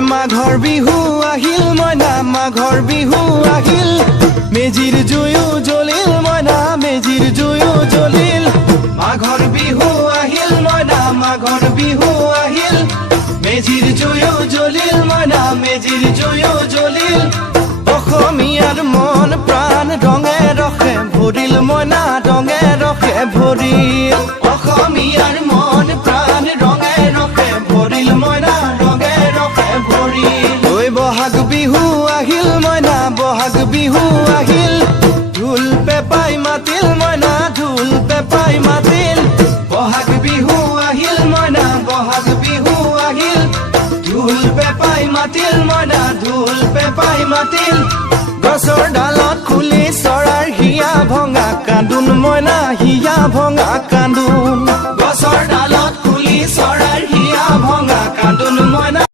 মাঘৰ বিহু আহিল মইনা মাঘৰ বিহু আহিল মেজিৰ জুয়ো জ্বলিল মইনা মেজিৰ জুয়ো জ্বলিল মাঘৰ বিহু আহিল মইনা মাঘৰ বিহু আহিল মেজিৰ জুয়ো জ্বলিল মইনা মেজিৰ জুয়ো জ্বলিল অসমীয়াৰ মন প্ৰাণ ৰঙে ৰসে ভৰিল মইনা ৰঙে ৰসে ভৰিল অসমীয়াৰ মন প্ৰাণ ৰঙে ৰসে ভৰিল মইনা ৰঙে ৰসে ভৰিল ঐ বহাগ বিহু আহিল মইনা বহাগ বিহু আহিল ঢোল পেপাই মাতিল মইনা ঢোল পেপাই মাতিল বহাগ বিহু আহিল মইনা বহাগ বিহু আহিল ঢোল পেপাই মাতিল মইনা ঢোল পেপাই মাতিল গছৰ ডালত খুলি চৰাৰ হিয়া ভঙা কান্দোন মইনা হিয়া ভঙা কান্দোন